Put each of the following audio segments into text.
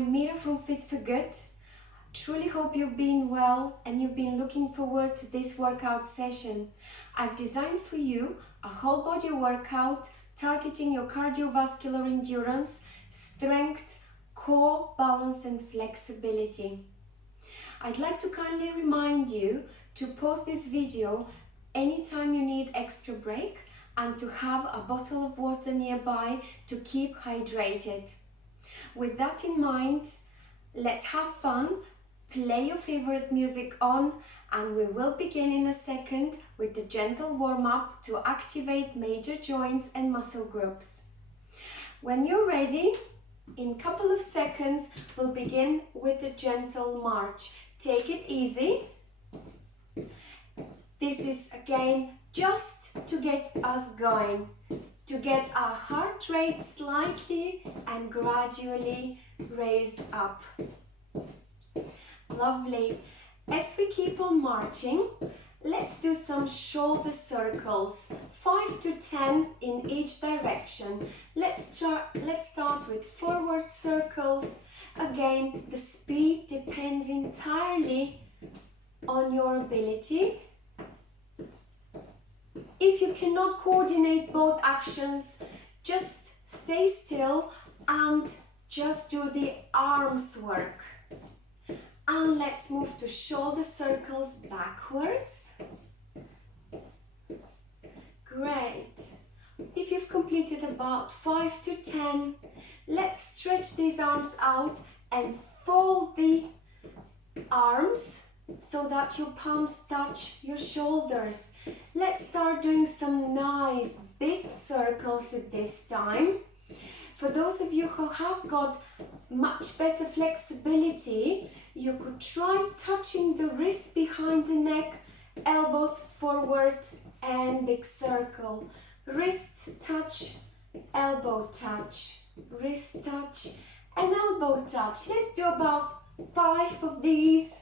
I'm Mira from Fit for Good. Truly hope you've been well and you've been looking forward to this workout session. I've designed for you a whole body workout targeting your cardiovascular endurance, strength, core, balance and flexibility. I'd like to kindly remind you to pause this video anytime you need extra break and to have a bottle of water nearby to keep hydrated. With that in mind, let's have fun, play your favorite music on, and we will begin in a second with the gentle warm-up to activate major joints and muscle groups. When you're ready, in a couple of seconds, we'll begin with a gentle march. Take it easy. This is again just to get us going, to get our heart rate slightly and gradually raised up. Lovely. As we keep on marching, let's do some shoulder circles, 5 to 10 in each direction. Let's start with forward circles. Again, the speed depends entirely on your ability. If you cannot coordinate both actions, just stay still and just do the arms work. And let's move to shoulder circles backwards. Great. If you've completed about 5 to 10, let's stretch these arms out and fold the arms so that your palms touch your shoulders. Let's start doing some nice big circles at this time. For those of you who have got much better flexibility, you could try touching the wrist behind the neck, elbows forward and big circle. Wrist touch, elbow touch, wrist touch and elbow touch. Let's do about 5 of these.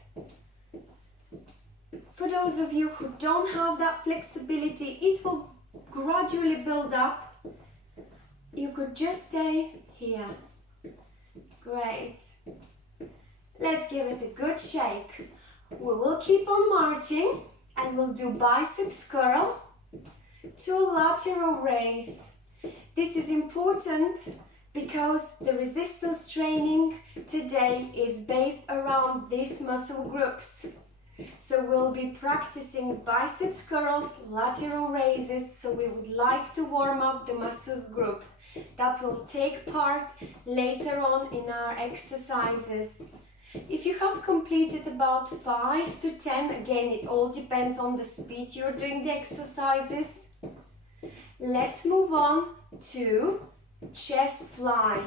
For those of you who don't have that flexibility, it will gradually build up. You could just stay here. Great. Let's give it a good shake. We will keep on marching and we'll do biceps curl to a lateral raise. This is important because the resistance training today is based around these muscle groups. So we'll be practicing biceps curls, lateral raises, so we would like to warm up the muscles group. That will take part later on in our exercises. If you have completed about 5 to 10, again it all depends on the speed you're doing the exercises. Let's move on to chest fly.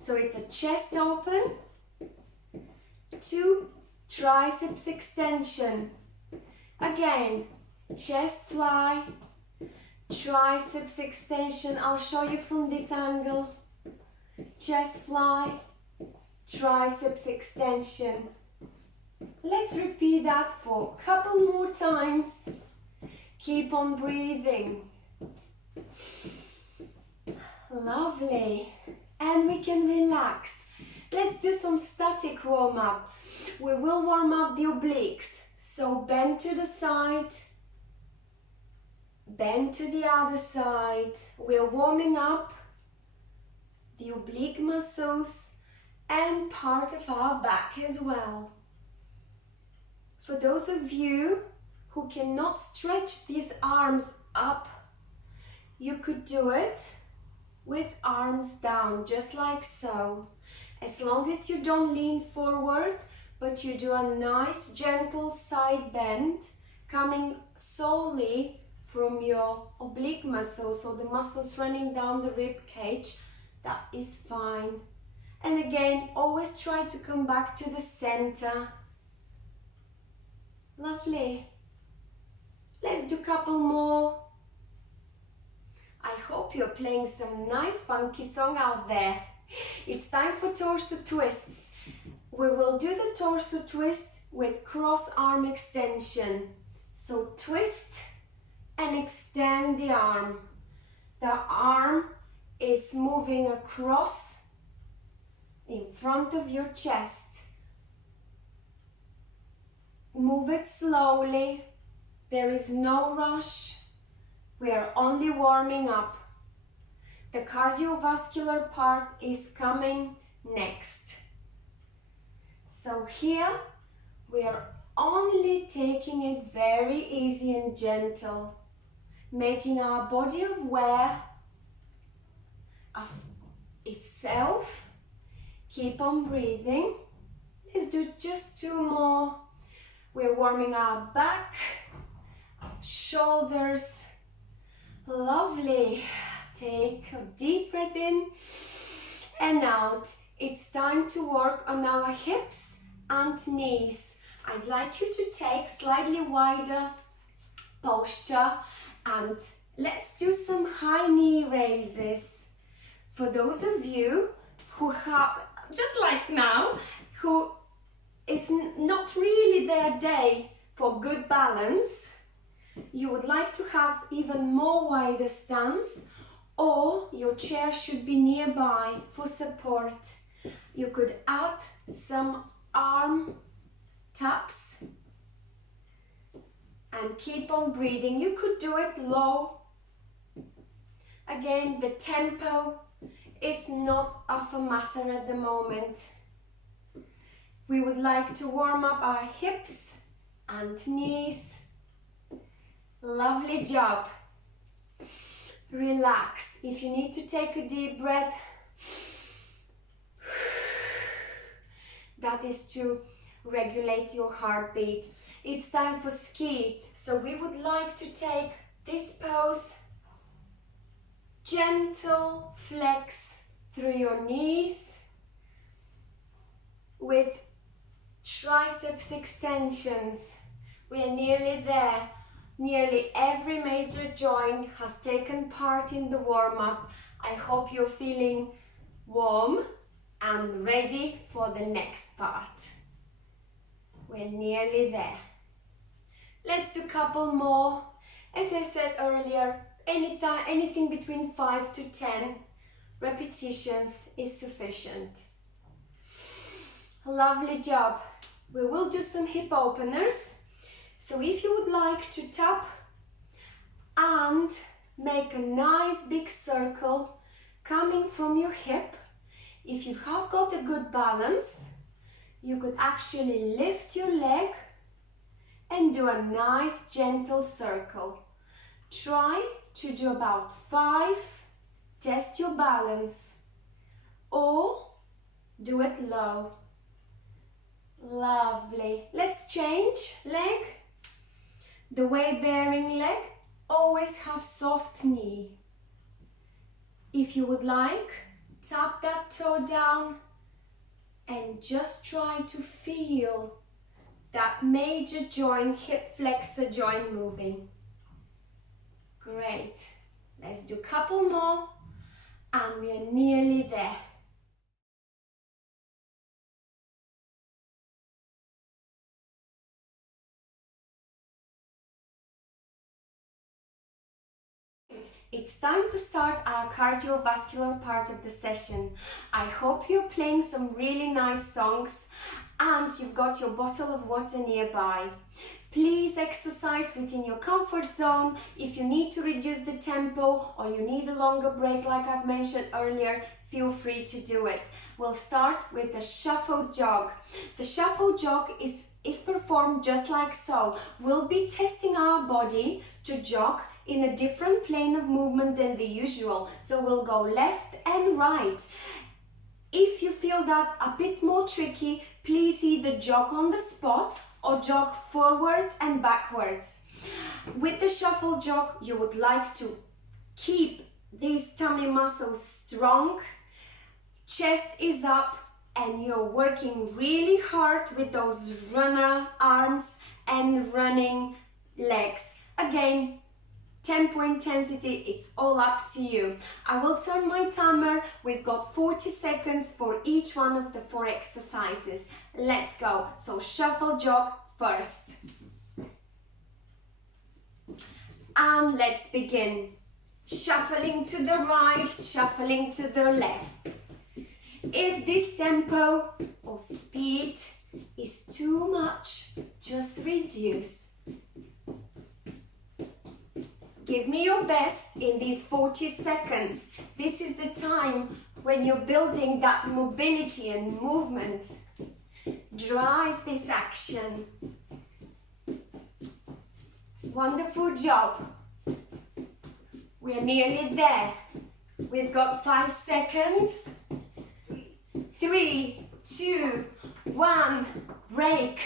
So it's a chest open to triceps extension. Again, chest fly, triceps extension. I'll show you from this angle. Chest fly, triceps extension. Let's repeat that for a couple more times. Keep on breathing. Lovely. And we can relax. Let's do some static warm-up. We will warm up the obliques. So bend to the side, bend to the other side. We're warming up the oblique muscles and part of our back as well. For those of you who cannot stretch these arms up, you could do it with arms down, just like so. As long as you don't lean forward, but you do a nice gentle side bend coming solely from your oblique muscles, so the muscles running down the rib cage, that is fine. And again, always try to come back to the center. Lovely. Let's do a couple more. I hope you're playing some nice funky song out there. It's time for torso twists. We will do the torso twist with cross arm extension. So twist and extend the arm. The arm is moving across in front of your chest. Move it slowly. There is no rush. We are only warming up. The cardiovascular part is coming next. So here we are only taking it very easy and gentle, making our body aware of itself. Keep on breathing. Let's do just 2 more. We're warming our back, shoulders. Lovely. Take a deep breath in and out. It's time to work on our hips and knees. I'd like you to take slightly wider posture and let's do some high knee raises. For those of you who have, just like now, who is not really their day for good balance, you would like to have even more wider stance, or your chair should be nearby for support. You could add some arm taps and keep on breathing. You could do it low. Again, the tempo is not of a matter at the moment. We would like to warm up our hips and knees. Lovely job. Relax. If you need to take a deep breath, that is to regulate your heartbeat. It's time for ski. So we would like to take this pose. Gentle flex through your knees with triceps extensions. We are nearly there. Nearly every major joint has taken part in the warm-up. I hope you're feeling warm and ready for the next part. We're nearly there. Let's do a couple more. As I said earlier, anything between 5 to 10 repetitions is sufficient. Lovely job. We will do some hip openers. So if you would like to tap and make a nice big circle coming from your hip, if you have got a good balance, you could actually lift your leg and do a nice gentle circle. Try to do about 5, test your balance, or do it low. Lovely. Let's change leg. The weight-bearing leg, always have soft knee. If you would like, tap that toe down and just try to feel that major joint, hip flexor joint moving. Great. Let's do a couple more and we are nearly there. It's time to start our cardiovascular part of the session. I hope you're playing some really nice songs and you've got your bottle of water nearby. Please exercise within your comfort zone. If you need to reduce the tempo or you need a longer break like I've mentioned earlier, feel free to do it. We'll start with the shuffle jog. The shuffle jog is performed just like so. We'll be testing our body to jog in a different plane of movement than the usual. So we'll go left and right. If you feel that a bit more tricky, please either jog on the spot or jog forward and backwards. With the shuffle jog, you would like to keep these tummy muscles strong, chest is up, and you're working really hard with those runner arms and running legs. Again, tempo intensity, it's all up to you. I will turn my timer. We've got 40 seconds for each one of the 4 exercises. Let's go. So shuffle jog first. And let's begin. Shuffling to the right, shuffling to the left. If this tempo or speed is too much, just reduce. Give me your best in these 40 seconds. This is the time when you're building that mobility and movement. Drive this action. Wonderful job. We're nearly there. We've got 5 seconds. 3, 2, 1, break.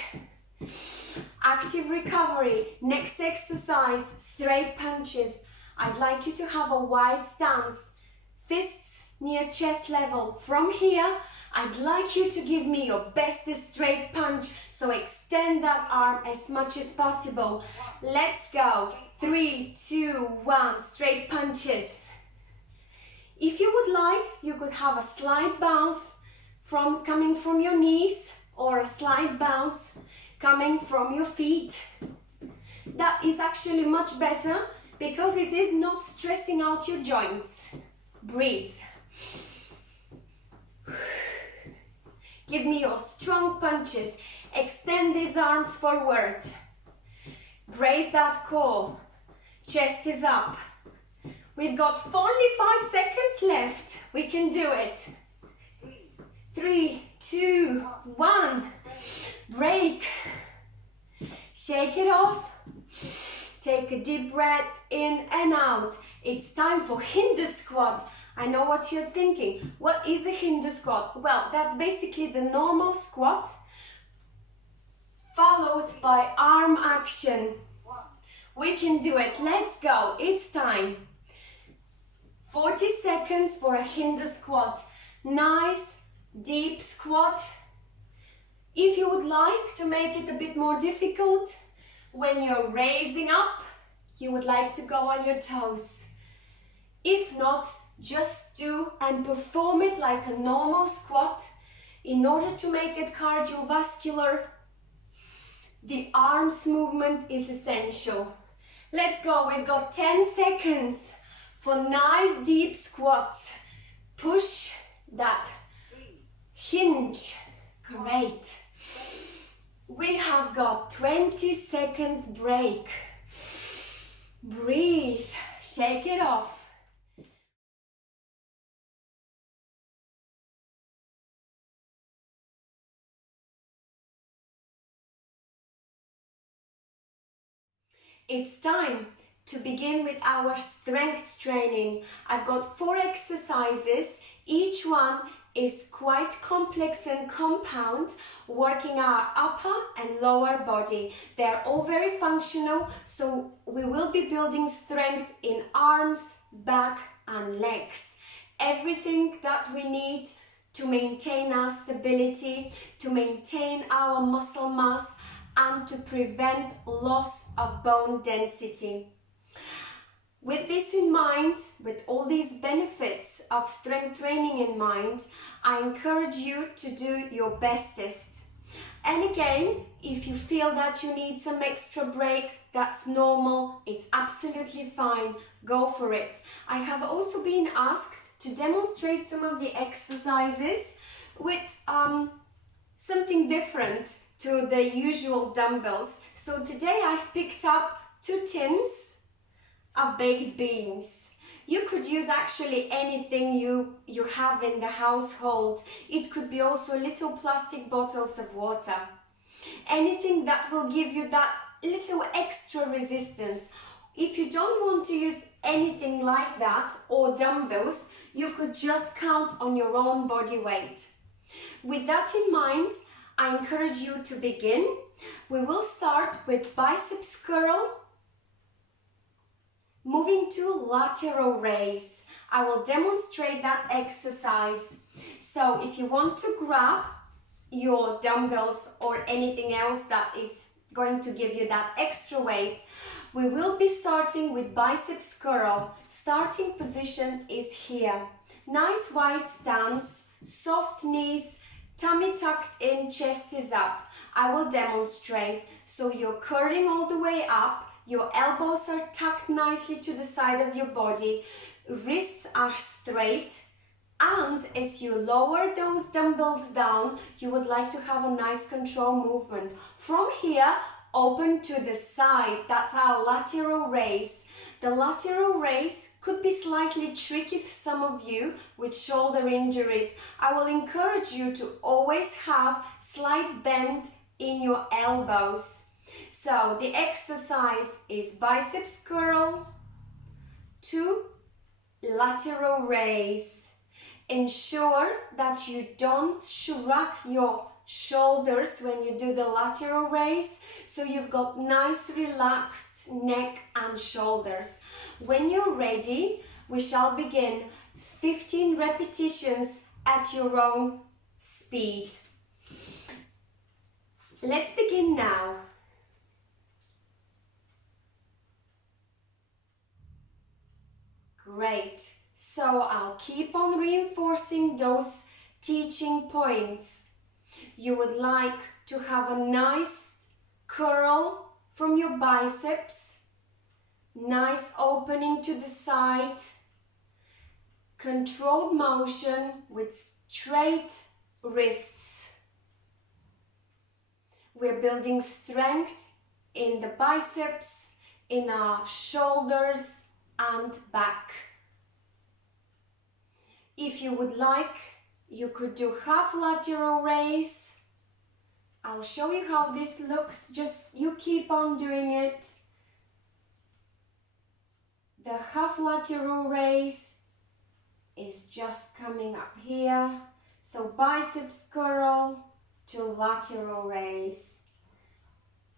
Active recovery. Next exercise, straight punches. I'd like you to have a wide stance. Fists near chest level. From here, I'd like you to give me your best straight punch. So extend that arm as much as possible. Let's go. 3, 2, 1, straight punches. If you would like, you could have a slight bounce coming from your knees, or a slight bounce coming from your feet. That is actually much better because it is not stressing out your joints. Breathe. Give me your strong punches. Extend these arms forward. Brace that core. Chest is up. We've got only 5 seconds left. We can do it. 3, 2, 1. Break. Shake it off. Take a deep breath in and out. It's time for Hindu squat. I know what you're thinking. What is a Hindu squat? Well, that's basically the normal squat followed by arm action. We can do it. Let's go. It's time. 40 seconds for a Hindu squat. Nice deep squat. If you would like to make it a bit more difficult, when you're raising up, you would like to go on your toes. If not, just do and perform it like a normal squat. In order to make it cardiovascular, the arms movement is essential. Let's go. We've got 10 seconds for nice deep squats. Push that hinge. Great. We have got 20 seconds break. Breathe. Shake it off. It's time to begin with our strength training. I've got 4 exercises. Each one is quite complex and compound, working our upper and lower body. They're all very functional, so we will be building strength in arms, back and legs. Everything that we need to maintain our stability, to maintain our muscle mass, and to prevent loss of bone density. With this in mind, with all these benefits of strength training in mind, I encourage you to do your bestest. And again, if you feel that you need some extra break, that's normal, it's absolutely fine, go for it. I have also been asked to demonstrate some of the exercises with something different to the usual dumbbells. So today I've picked up 2 tins of baked beans. You could use actually anything you have in the household. It could be also little plastic bottles of water. Anything that will give you that little extra resistance. If you don't want to use anything like that or dumbbells, you could just count on your own body weight. With that in mind, I encourage you to begin. We will start with biceps curl, moving to lateral raise. I will demonstrate that exercise. So if you want to grab your dumbbells or anything else that is going to give you that extra weight, we will be starting with biceps curl. Starting position is here. Nice wide stance, soft knees, tummy tucked in, chest is up. I will demonstrate. So you're curling all the way up. Your elbows are tucked nicely to the side of your body. Wrists are straight. And as you lower those dumbbells down, you would like to have a nice control movement. From here, open to the side. That's our lateral raise. The lateral raise could be slightly tricky for some of you with shoulder injuries. I will encourage you to always have slight bend in your elbows. So the exercise is biceps curl to lateral raise. Ensure that you don't shrug your shoulders when you do the lateral raise, so you've got nice relaxed neck and shoulders. When you're ready, we shall begin 15 repetitions at your own speed. Let's begin now. Great. So I'll keep on reinforcing those teaching points. You would like to have a nice curl from your biceps, nice opening to the side, controlled motion with straight wrists. We're building strength in the biceps, in our shoulders and back. If you would like, you could do half lateral raise. I'll show you how this looks, just you keep on doing it. The half lateral raise is just coming up here. So biceps curl to lateral raise.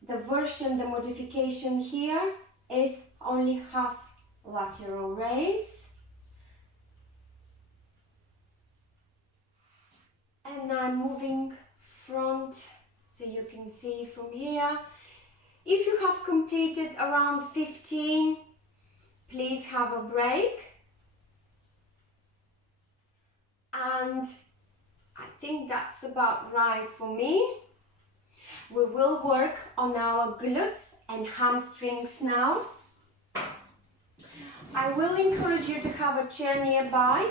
The version, the modification here is only half lateral raise. And I'm moving front so you can see from here. If you have completed around 15, please have a break. And I think that's about right for me. We will work on our glutes and hamstrings now. I will encourage you to have a chair nearby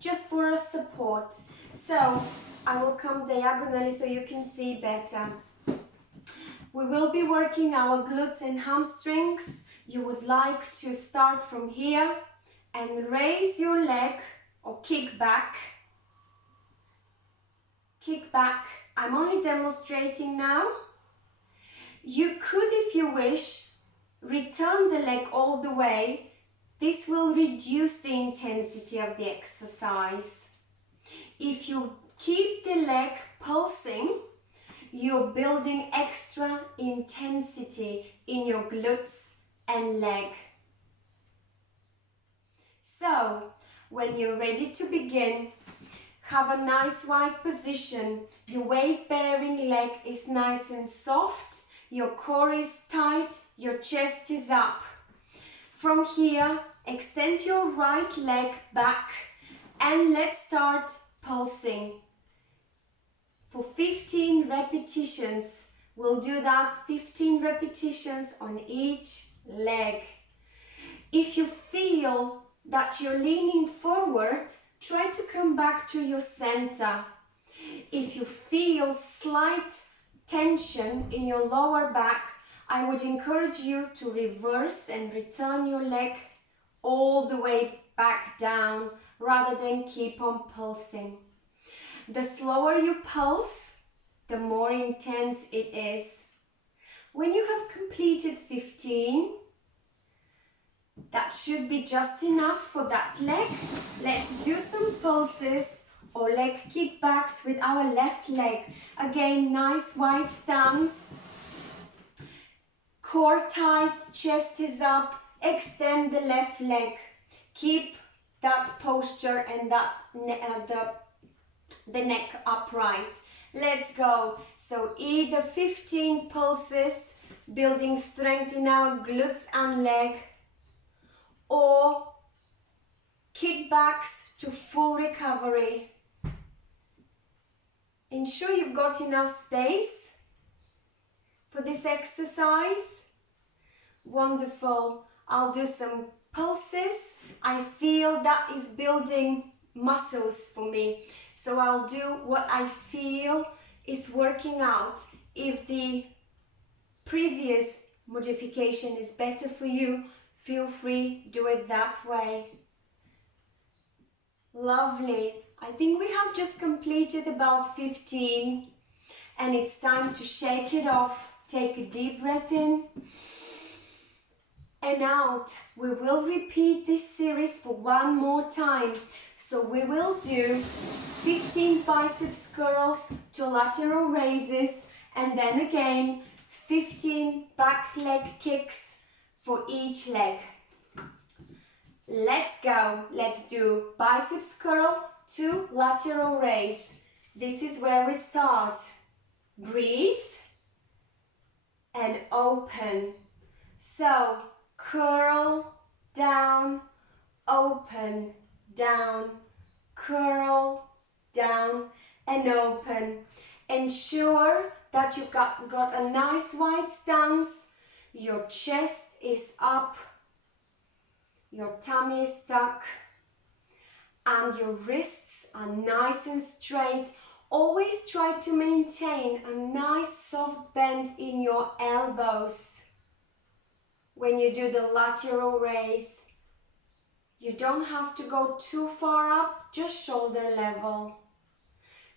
just for a support. So I will come diagonally so you can see better. We will be working our glutes and hamstrings. You would like to start from here and raise your leg or kick back. Kick back. I'm only demonstrating now. You could, if you wish, return the leg all the way. This will reduce the intensity of the exercise. If you keep the leg pulsing, you're building extra intensity in your glutes and leg. So, when you're ready to begin, have a nice wide position. Your weight-bearing leg is nice and soft. Your core is tight. Your chest is up. From here, extend your right leg back and let's start pulsing. For 15 repetitions, we'll do that 15 repetitions on each leg. If you feel that you're leaning forward, try to come back to your center. If you feel slight tension in your lower back, I would encourage you to reverse and return your leg all the way back down rather than keep on pulsing. The slower you pulse, the more intense it is. When you have completed 15, that should be just enough for that leg. Let's do some pulses or leg kickbacks with our left leg. Again, nice wide stance. Core tight, chest is up. Extend the left leg. Keep that posture and that the neck upright. Let's go. So either 15 pulses, building strength in our glutes and leg, or kickbacks to full recovery. Ensure you've got enough space for this exercise. Wonderful. I'll do some pulses. I feel that is building muscles for me. So I'll do what I feel is working out. If the previous modification is better for you, feel free, do it that way. Lovely. I think we have just completed about 15 and it's time to shake it off. Take a deep breath in and out. We will repeat this series for one more time. So we will do 15 biceps curls to lateral raises and then again 15 back leg kicks for each leg. Let's go. Let's do biceps curl to lateral raise. This is where we start. Breathe and open. So curl, down, open, down, curl, down and open. Ensure that you've got a nice wide stance, your chest is up, your tummy is tucked and your wrists are nice and straight. Always try to maintain a nice soft bend in your elbows when you do the lateral raise. You don't have to go too far up, just shoulder level.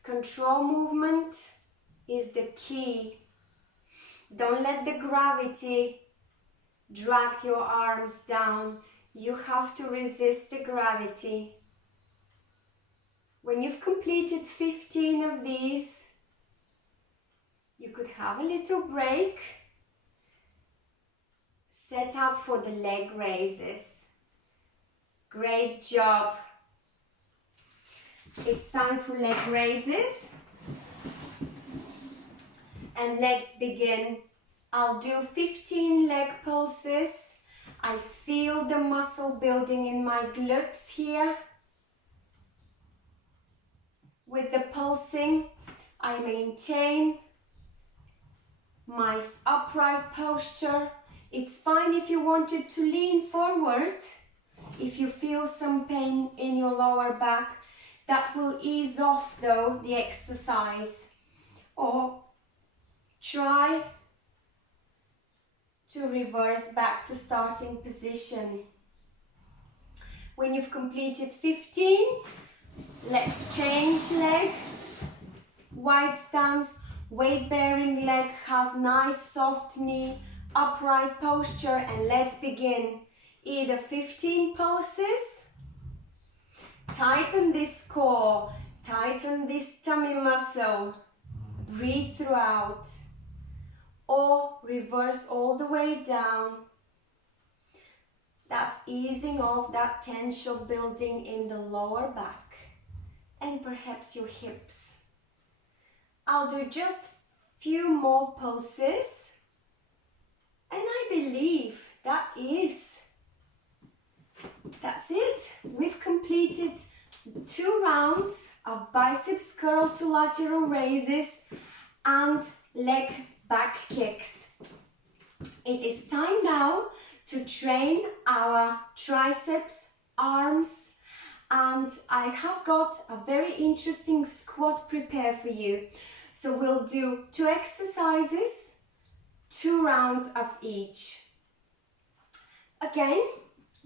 Control movement is the key. Don't let the gravity drag your arms down. You have to resist the gravity. When you've completed 15 of these, you could have a little break. Set up for the leg raises. Great job. It's time for leg raises. And let's begin. I'll do 15 leg pulses. I feel the muscle building in my glutes here. With the pulsing, I maintain my upright posture. It's fine if you wanted to lean forward. If you feel some pain in your lower back, that will ease off though the exercise. Or try to reverse back to starting position. When you've completed 15, let's change leg. Wide stance, weight bearing leg has nice soft knee, upright posture, and let's begin. Either 15 pulses, tighten this core, tighten this tummy muscle, breathe throughout, or reverse all the way down. That's easing off that tension building in the lower back and perhaps your hips. I'll do just few more pulses and I believe that's it. We've completed 2 rounds of biceps curl to lateral raises and leg back kicks. It is time now to train our triceps, arms, and I have got a very interesting squat prepared for you. So we'll do 2 exercises, 2 rounds of each. Again,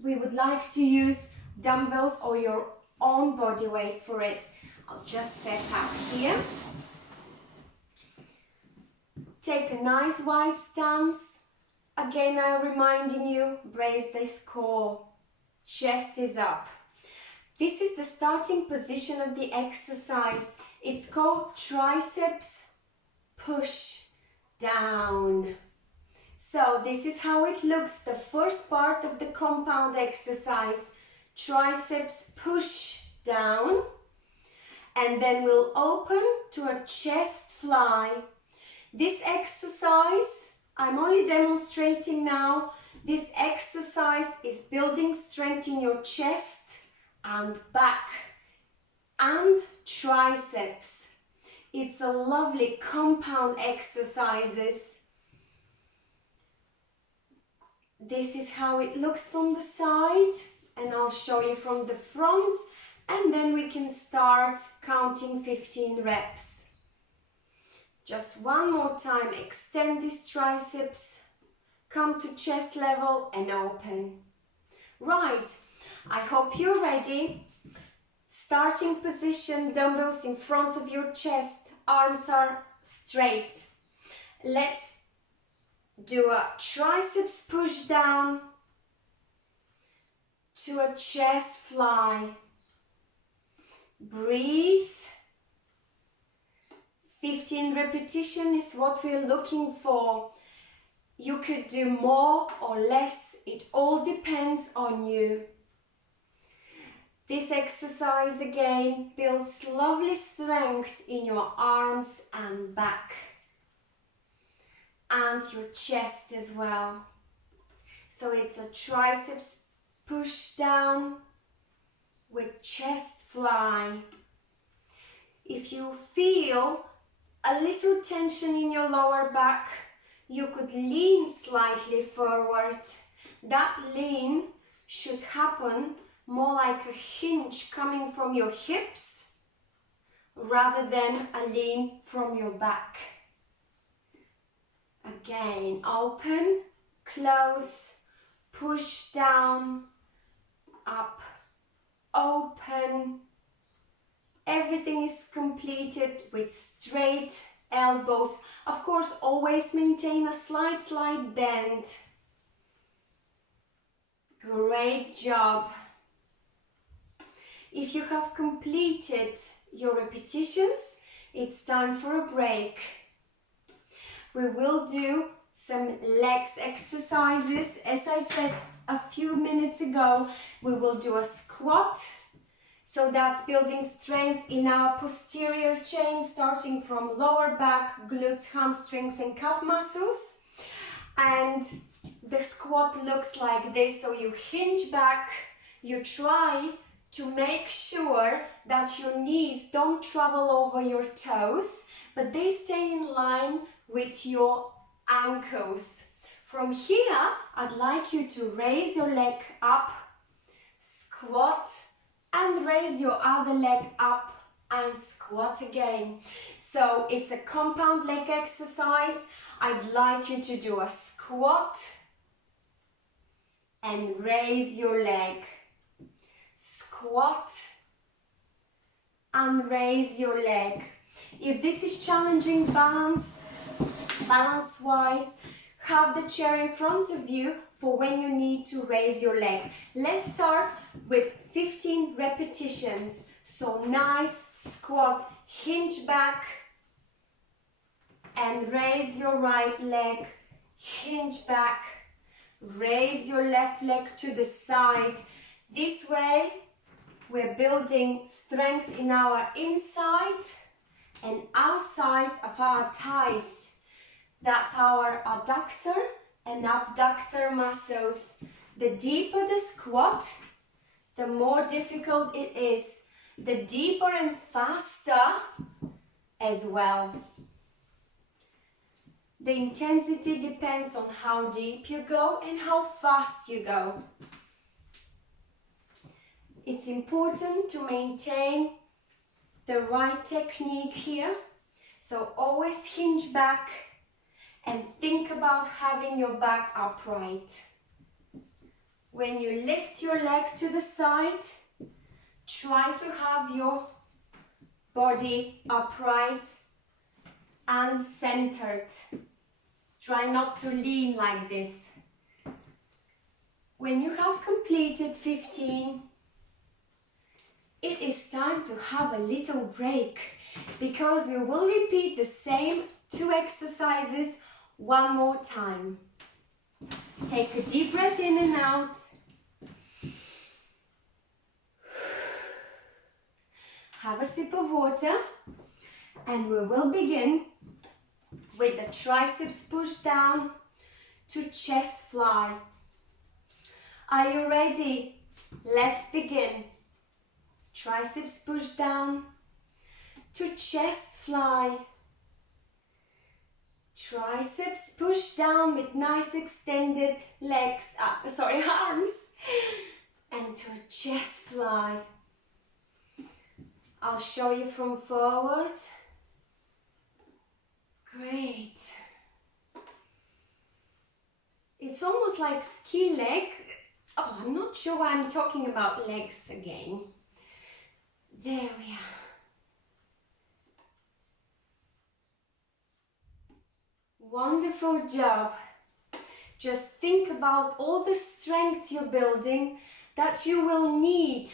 we would like to use dumbbells or your own body weight for it. I'll just set up here. Take a nice wide stance. Again, I'm reminding you, brace this core. Chest is up. This is the starting position of the exercise. It's called triceps push down. So this is how it looks, the first part of the compound exercise. Triceps push down. And then we'll open to a chest fly. This exercise, I'm only demonstrating now. This exercise is building strength in your chest and back and triceps. It's a lovely compound exercises. This is how it looks from the side, and I'll show you from the front. And then we can start counting 15 reps. Just one more time, extend these triceps, come to chest level and open. Right, I hope you're ready. Starting position, dumbbells in front of your chest, arms are straight. Let's do a triceps push down to a chest fly. Breathe. 15 repetitions is what we're looking for. You could do more or less, it all depends on you. This exercise again builds lovely strength in your arms and back and your chest as well. So it's a triceps push down with chest fly. If you feel a little tension in your lower back, you could lean slightly forward. That lean should happen more like a hinge coming from your hips rather than a lean from your back. Again, open, close, push down, up, open. Everything is completed with straight elbows. Of course, always maintain a slight bend. Great job. If you have completed your repetitions, it's time for a break. We will do some legs exercises. As I said a few minutes ago, we will do a squat. So that's building strength in our posterior chain, starting from lower back, glutes, hamstrings and calf muscles. And the squat looks like this. So you hinge back, you try to make sure that your knees don't travel over your toes, but they stay in line with your ankles. From here, I'd like you to raise your leg up, squat, and raise your other leg up and squat again. So it's a compound leg exercise. I'd like you to do a squat and raise your leg. Squat and raise your leg. If this is challenging balance-wise, have the chair in front of you for when you need to raise your leg. Let's start with 15 repetitions. So nice squat, hinge back and raise your right leg, hinge back, raise your left leg to the side. This way we're building strength in our inside and outside of our thighs. That's our adductor and abductor muscles. The deeper the squat, the more difficult it is. The deeper and faster as well. The intensity depends on how deep you go and how fast you go. It's important to maintain the right technique here. So always hinge back and think about having your back upright. When you lift your leg to the side, try to have your body upright and centered. Try not to lean like this. When you have completed 15, it is time to have a little break because we will repeat the same 2 exercises one more time. Take a deep breath in and out. Have a sip of water and we will begin with the triceps push down to chest fly. Are you ready? Let's begin. Triceps push down to chest fly. Triceps push down with nice extended arms, and to a chest fly. I'll show you from forward. Great. It's almost like ski leg. Oh, I'm not sure why I'm talking about legs again. There we are. Wonderful job. Just think about all the strength you're building that you will need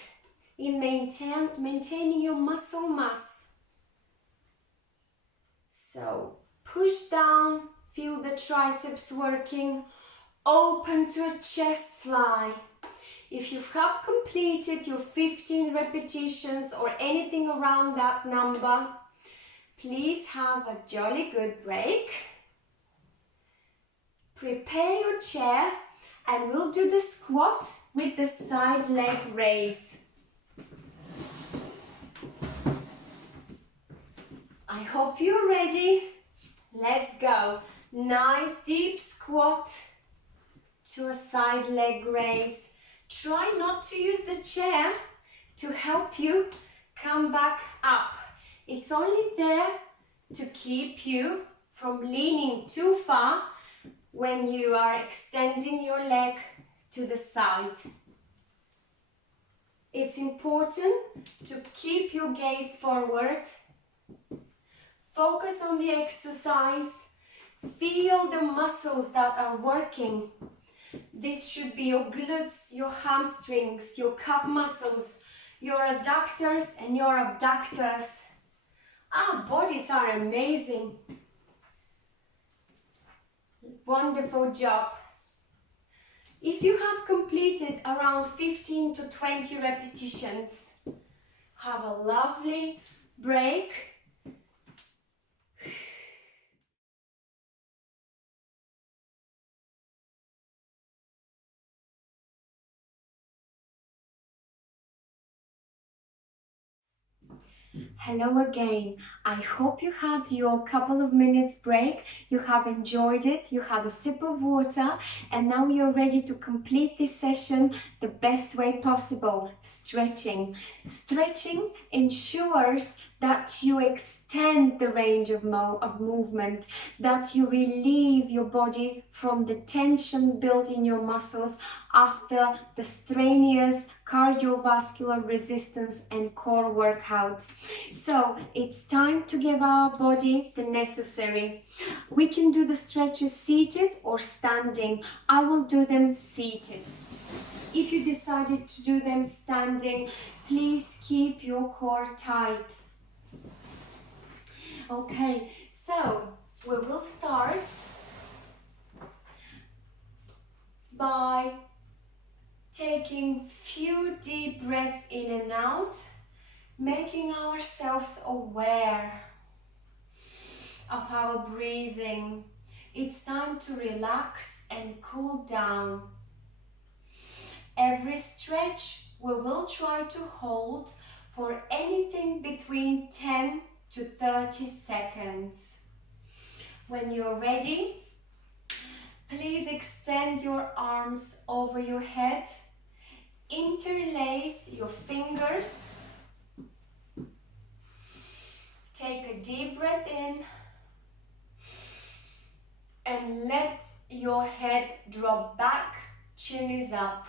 in maintaining your muscle mass. So push down, feel the triceps working, open to a chest fly. If you have completed your 15 repetitions or anything around that number, please have a jolly good break. Prepare your chair and we'll do the squat with the side leg raise. I hope you're ready. Let's go. Nice deep squat to a side leg raise. Try not to use the chair to help you come back up. It's only there to keep you from leaning too far when you are extending your leg to the side. It's important to keep your gaze forward. Focus on the exercise. Feel the muscles that are working. This should be your glutes, your hamstrings, your calf muscles, your adductors and your abductors. Our bodies are amazing. Wonderful job. If you have completed around 15 to 20 repetitions, have a lovely break. Hello again. I hope you had your couple of minutes break, you have enjoyed it, you had a sip of water, and now you're ready to complete this session the best way possible, stretching. Stretching ensures that you extend the range of movement, that you relieve your body from the tension built in your muscles after the strenuous cardiovascular resistance and core workout. So it's time to give our body the necessary. We can do the stretches seated or standing. I will do them seated. If you decided to do them standing, please keep your core tight. Okay, so we will start by taking few deep breaths in and out, making ourselves aware of our breathing. It's time to relax and cool down. Every stretch we will try to hold for anything between 10 to 30 seconds. When you're ready, please extend your arms over your head, interlace your fingers, take a deep breath in and let your head drop back, chin is up.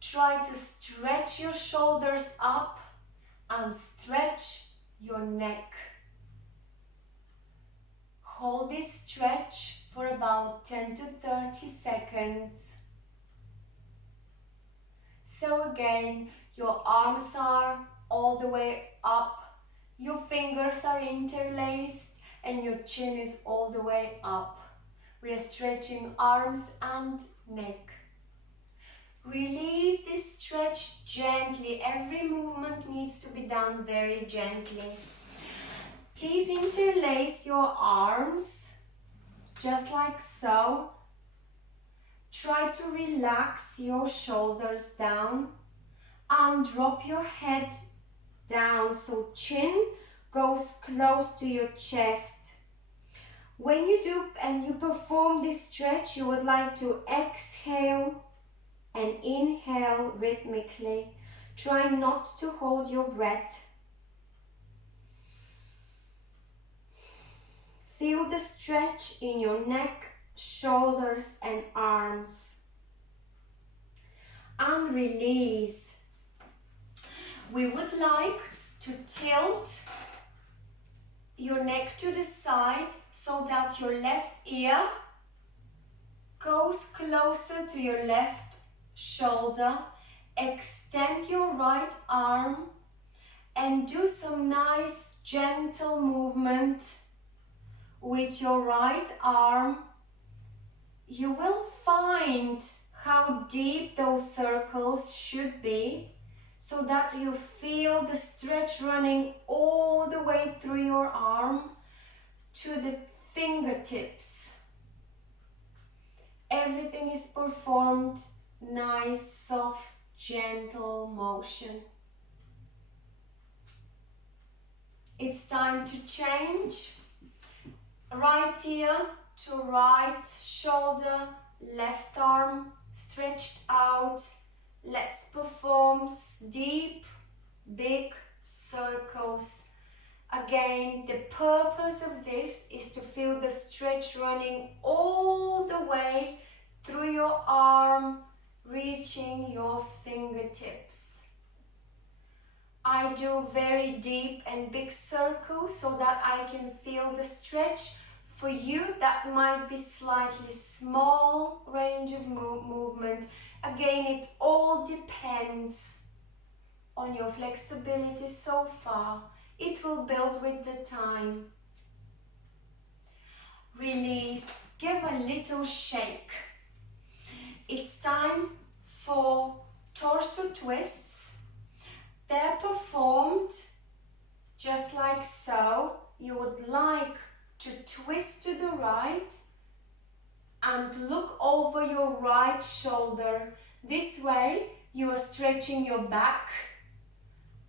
Try to stretch your shoulders up and stretch your neck. Hold this stretch for about 10 to 30 seconds. So again, your arms are all the way up, your fingers are interlaced and your chin is all the way up. We are stretching arms and neck. Release this stretch gently. Every movement needs to be done very gently. Please interlace your arms, just like so. Try to relax your shoulders down and drop your head down so chin goes close to your chest. When you do and you perform this stretch, you would like to exhale and inhale rhythmically. Try not to hold your breath. Feel the stretch in your neck, shoulders and arms. And release. We would like to tilt your neck to the side so that your left ear goes closer to your left shoulder. Extend your right arm and do some nice gentle movement with your right arm. You will find how deep those circles should be so that you feel the stretch running all the way through your arm to the fingertips. Everything is performed nice, soft, gentle motion. It's time to change. Right ear to right shoulder, left arm stretched out. Let's perform deep, big circles. Again, the purpose of this is to feel the stretch running all the way through your arm, reaching your fingertips. I do very deep and big circles so that I can feel the stretch. For you, that might be slightly small range of movement. Again, it all depends on your flexibility so far. It will build with the time. Release, give a little shake. It's time for torso twists. They're performed just like so. You would like to twist to the right and look over your right shoulder. This way you are stretching your back,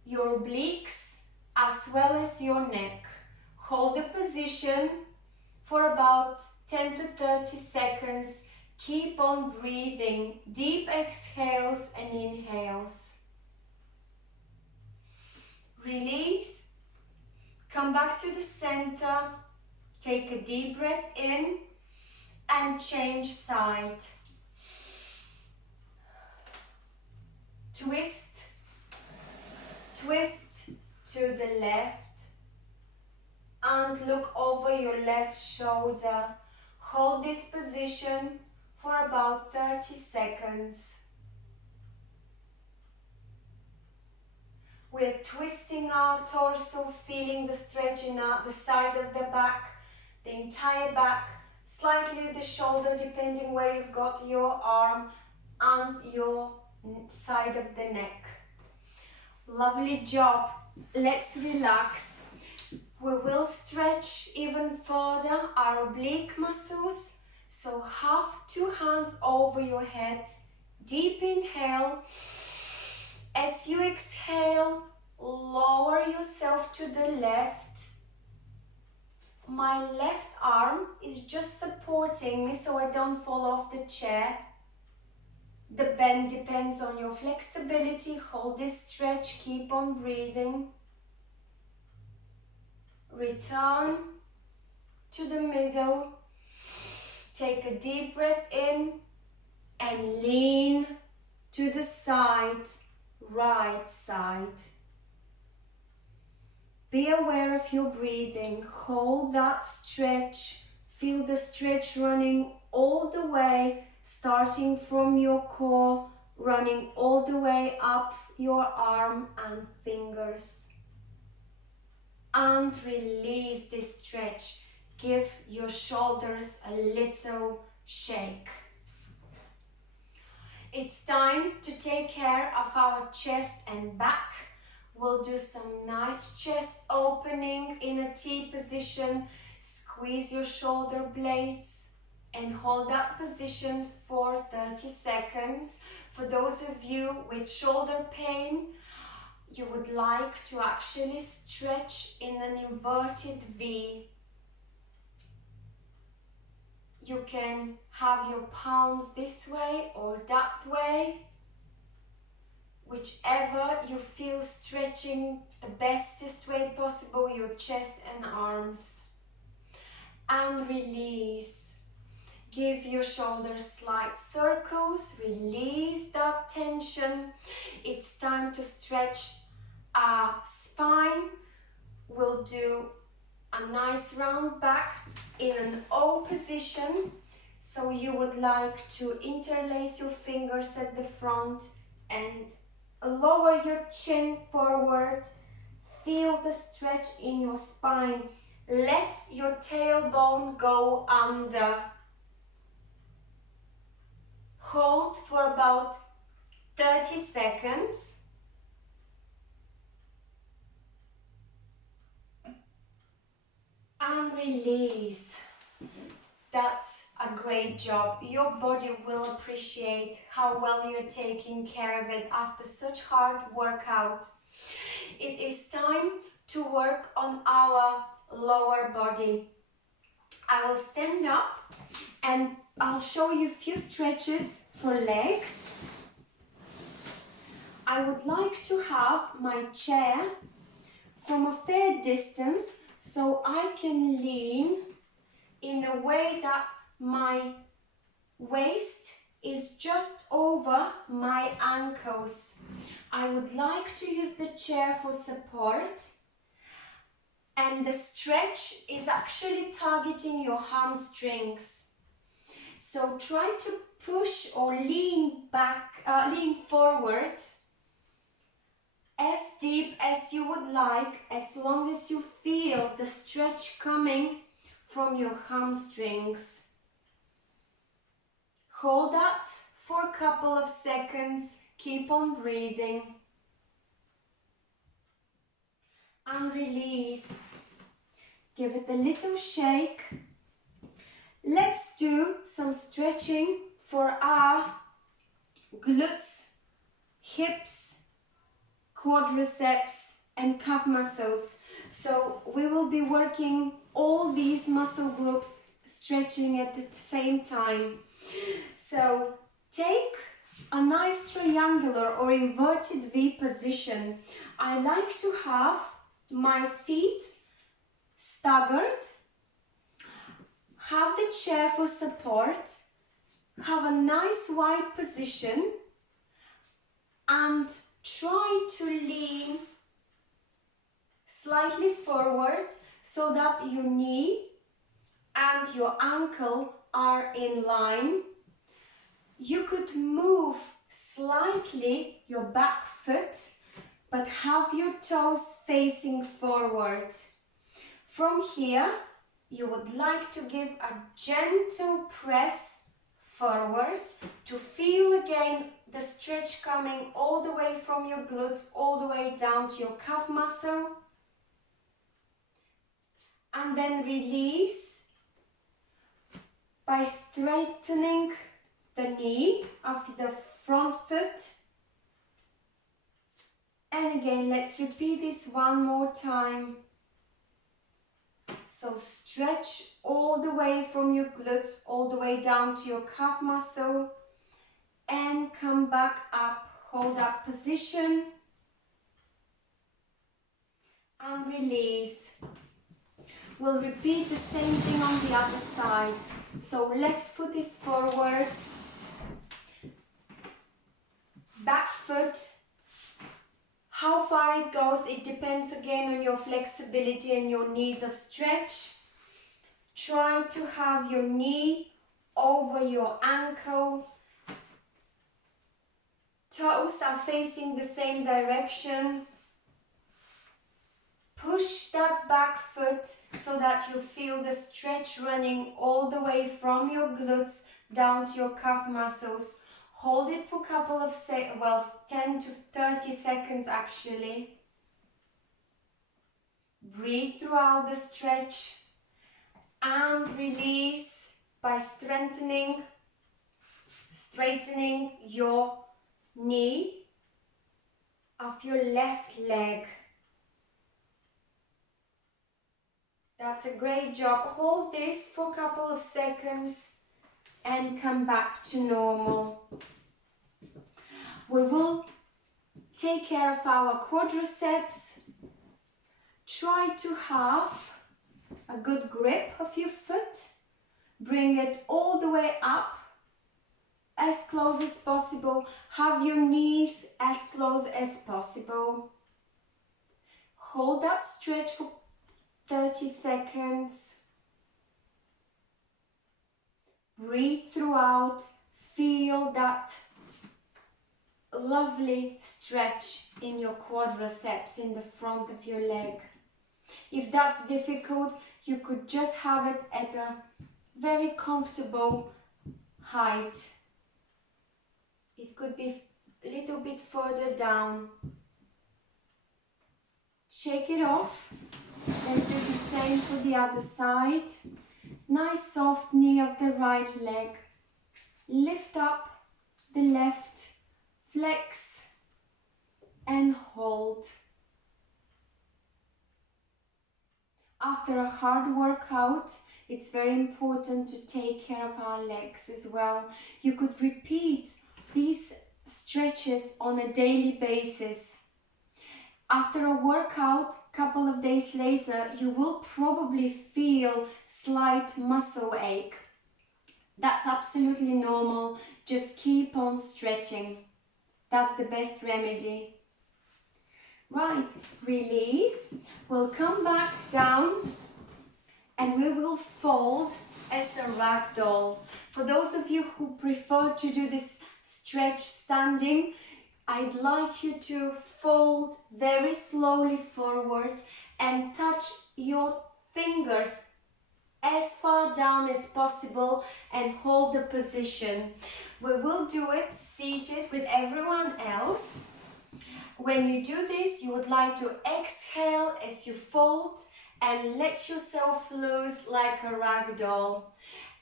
your obliques, as well as your neck. Hold the position for about 10 to 30 seconds. Keep on breathing. Deep exhales and inhales. Release. Come back to the center. Take a deep breath in and change side. Twist, twist to the left and look over your left shoulder. Hold this position for about 30 seconds. We're twisting our torso, feeling the stretch in the side of the back, the entire back, slightly the shoulder depending where you've got your arm, and your side of the neck. Lovely job. Let's relax. We will stretch even further our oblique muscles. So have two hands over your head. Deep inhale. As you exhale, lower yourself to the left. My left arm is just supporting me so I don't fall off the chair. The bend depends on your flexibility. Hold this stretch, keep on breathing. Return to the middle. Take a deep breath in and lean to the side, right side. Be aware of your breathing. Hold that stretch. Feel the stretch running all the way, starting from your core, running all the way up your arm and fingers. And release this stretch. Give your shoulders a little shake. It's time to take care of our chest and back. We'll do some nice chest opening in a T position. Squeeze your shoulder blades and hold that position for 30 seconds. For those of you with shoulder pain, you would like to actually stretch in an inverted V. You can have your palms this way or that way, whichever you feel stretching the bestest way possible your chest and arms. and release. Give your shoulders slight circles, release that tension. It's time to stretch our spine. We'll do a nice round back in an O position. So you would like to interlace your fingers at the front and lower your chin forward. Feel the stretch in your spine. Let your tailbone go under. Hold for about 30 seconds. And release. That's a great job. Your body will appreciate how well you're taking care of it after such hard workout. It is time to work on our lower body. I will stand up and I'll show you a few stretches for legs. I would like to have my chair from a fair distance so I can lean in a way that my waist is just over my ankles. I would like to use the chair for support, and the stretch is actually targeting your hamstrings. So try to push or lean back, lean forward as deep as you would like, as long as you feel the stretch coming from your hamstrings. Hold that for a couple of seconds, keep on breathing. And release. Give it a little shake. Let's do some stretching for our glutes, hips, quadriceps and calf muscles. So we will be working all these muscle groups, stretching at the same time. So take a nice triangular or inverted V position. I like to have my feet staggered, have the chair for support, have a nice wide position, and try to lean slightly forward so that your knee and your ankle are in line. You could move slightly your back foot, but have your toes facing forward. From here, you would like to give a gentle press forward to feel again the stretch coming all the way from your glutes, all the way down to your calf muscle. And then release by straightening the knee of the front foot. And again, let's repeat this one more time. So stretch all the way from your glutes, all the way down to your calf muscle, and come back up. Hold that position and release. We'll repeat the same thing on the other side. So left foot is forward, back foot. How far it goes, it depends again on your flexibility and your needs of stretch. Try to have your knee over your ankle. Toes are facing the same direction. Push that back foot so that you feel the stretch running all the way from your glutes down to your calf muscles. Hold it for a couple of 10 to 30 seconds actually. Breathe throughout the stretch and release by straightening your knee of your left leg. That's a great job. Hold this for a couple of seconds and come back to normal. We will take care of our quadriceps. Try to have a good grip of your foot. Bring it all the way up, as close as possible. Have your knees as close as possible. Hold that stretch for 30 seconds. Breathe throughout. Feel that lovely stretch in your quadriceps in the front of your leg. If that's difficult, you could just have it at a very comfortable height. It could be a little bit further down. Shake it off. Let's do the same for the other side. Nice soft knee of the right leg. Lift up the left, flex and hold. After a hard workout, it's very important to take care of our legs as well. You could repeat these stretches on a daily basis. After a workout, a couple of days later, you will probably feel slight muscle ache. That's absolutely normal. Just keep on stretching. That's the best remedy. Right, release. We'll come back down and we will fold as a ragdoll. For those of you who prefer to do this stretch standing, I'd like you to fold very slowly forward and touch your fingers as far down as possible and hold the position. We will do it seated with everyone else. When you do this, you would like to exhale as you fold and let yourself loose like a rag doll.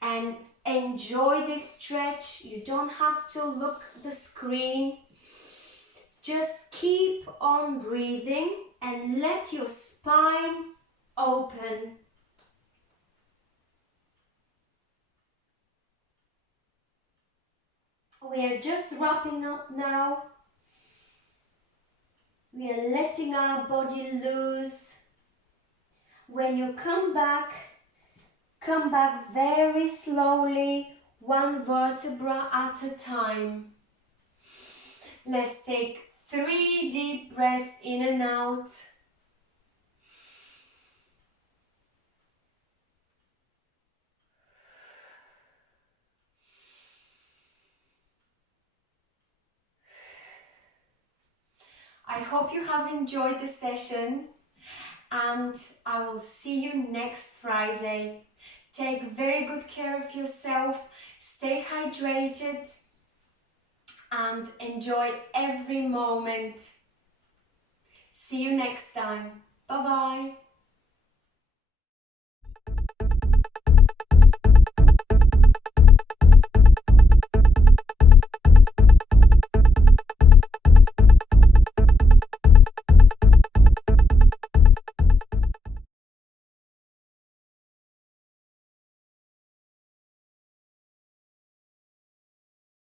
And enjoy this stretch. You don't have to look at the screen. Just keep on breathing and let your spine open. We are just wrapping up now. We are letting our body loose. When you come back very slowly, one vertebra at a time. Let's take 3 deep breaths in and out. I hope you have enjoyed the session and I will see you next Friday. Take very good care of yourself, stay hydrated and enjoy every moment. See you next time. Bye bye.